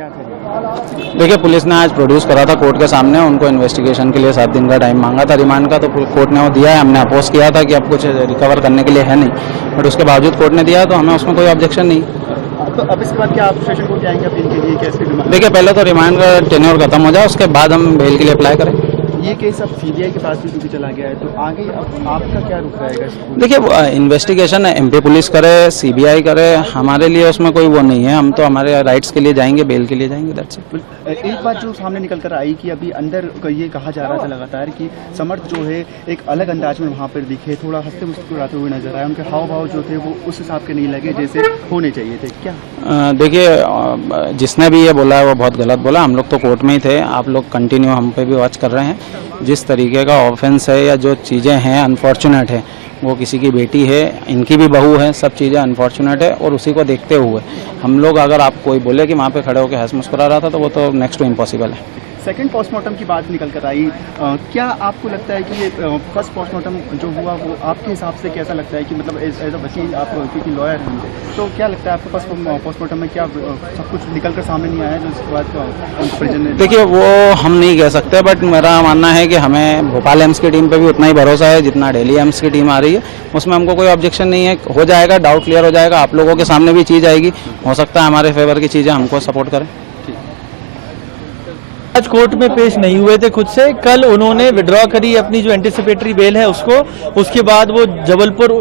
क्या थे? देखिए, पुलिस ने आज प्रोड्यूस करा था कोर्ट के सामने, उनको इन्वेस्टिगेशन के लिए 7 दिन का टाइम मांगा था रिमांड का, तो कोर्ट ने वो दिया है। हमने अपोज किया था कि अब कुछ रिकवर करने के लिए है नहीं, बट उसके बावजूद कोर्ट ने दिया, तो हमें उसमें कोई ऑब्जेक्शन नहीं। तो अब इसके बाद क्या आप सेशन कोर्ट जाएंगे अपील के लिए? कैसे डिमांड? देखिए, पहले तो रिमांड का टेन्योर खत्म हो जाए, उसके बाद हम बेल के लिए अप्लाई करें। ये केस अब सीबीआई के पास भी क्योंकि चला गया है, तो आगे अब आपका क्या रुख रहेगा इसको? देखिए, इन्वेस्टिगेशन एमपी पुलिस करे, सीबीआई करे, हमारे लिए उसमें कोई वो नहीं है। हम तो हमारे राइट्स के लिए जाएंगे, बेल के लिए जाएंगे, दैट्स इट। एक बात जो सामने निकल कर आई कि अभी अंदर ये कहा जा रहा था लगातार कि समर्थ जो है एक अलग अंदाज में वहाँ पर दिखे, थोड़ा हंसते मुस्कुराते हुए नजर आए, उनके हाव भाव जो थे वो उस हिसाब के नहीं लगे जैसे होने चाहिए थे। क्या देखिए, जिसने भी ये बोला है वो बहुत गलत बोला। हम लोग तो कोर्ट में ही थे, आप लोग कंटिन्यू हम पे भी वॉच कर रहे हैं। जिस तरीके का ऑफेंस है या जो चीज़ें हैं अनफॉर्चुनेट है, वो किसी की बेटी है, इनकी भी बहू है, सब चीज़ें अनफॉर्चुनेट है, और उसी को देखते हुए हम लोग, अगर आप कोई बोले कि वहाँ पे खड़े होकर हंस मुस्कुरा रहा था, तो वो तो नेक्स्ट टू इम्पॉसिबल है। सेकंड पोस्टमार्टम की बात निकल कर आई, क्या आपको लगता है कि ये फर्स्ट पोस्टमार्टम जो हुआ वो आपके हिसाब से कैसा लगता है कि मतलब एज अ वकील, आप क्योंकि लॉयर हैं, तो क्या लगता है आपको फर्स्ट पोस्टमार्टम में क्या सब कुछ निकल कर सामने नहीं आया जो उसके बाद प्रिजन ने? देखिए, वो हम नहीं कह सकते, बट मेरा मानना है कि हमें भोपाल एम्स की टीम पे भी उतना ही भरोसा है जितना दिल्ली एम्स की टीम आ रही है। उसमें हमको कोई ऑब्जेक्शन नहीं है, हो जाएगा, डाउट क्लियर हो जाएगा, आप लोगों के सामने भी चीज़ आएगी, हो सकता है हमारे फेवर की चीज़ें हमको सपोर्ट करें। आज कोर्ट में पेश नहीं हुए थे खुद से, कल उन्होंने विड्रॉ करी अपनी जो एंटीसिपेटरी बेल है उसको। उसके बाद वो जबलपुर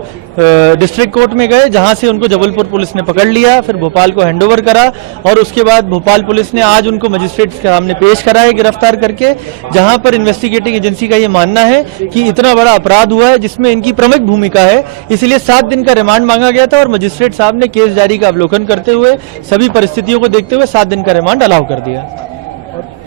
डिस्ट्रिक्ट कोर्ट में गए, जहां से उनको जबलपुर पुलिस ने पकड़ लिया, फिर भोपाल को हैंडओवर करा, और उसके बाद भोपाल पुलिस ने आज उनको मजिस्ट्रेट के सामने पेश करा है गिरफ्तार करके, जहां पर इन्वेस्टिगेटिंग एजेंसी का ये मानना है कि इतना बड़ा अपराध हुआ है जिसमें इनकी प्रमुख भूमिका है, इसलिए 7 दिन का रिमांड मांगा गया था, और मजिस्ट्रेट साहब ने केस जारी का अवलोकन करते हुए सभी परिस्थितियों को देखते हुए 7 दिन का रिमांड अलाउ कर दिया।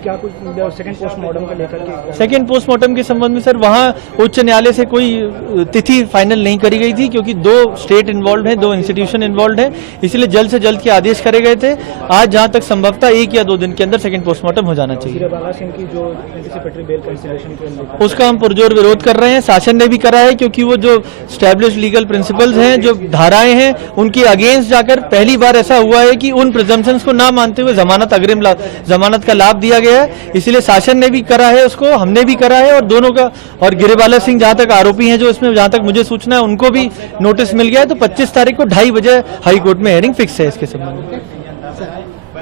क्या कुछ सेकंड पोस्टमार्टम को लेकर के? सेकंड पोस्टमार्टम के संबंध में सर वहाँ उच्च न्यायालय से कोई तिथि फाइनल नहीं करी गई थी, क्योंकि 2 स्टेट इन्वॉल्व हैं, 2 इंस्टीट्यूशन इन्वॉल्व हैं, इसलिए जल्द से जल्द के आदेश करे गए थे। आज जहाँ तक संभवतः 1 या 2 दिन के अंदर सेकंड पोस्टमार्टम हो जाना चाहिए। की जो एंटीसिपेटरी बेल कैंसिलेशन उसका हम पुरजोर विरोध कर रहे हैं, शासन ने भी करा है, क्योंकि वो जो स्टैब्लिश लीगल प्रिंसिपल्स हैं, जो धाराएं हैं, उनके अगेंस्ट जाकर पहली बार ऐसा हुआ है कि उन प्रिजम्पशंस को ना मानते हुए जमानत का लाभ दिया गया है, इसलिए शासन ने भी करा है उसको, हमने भी करा है, और दोनों का, और गिरिबाला सिंह जहां तक आरोपी हैं जो इसमें, जहां तक मुझे सूचना है, उनको भी नोटिस मिल गया है। तो 25 तारीख को 2:30 बजे हाई कोर्ट में हियरिंग फिक्स है इसके संबंध में।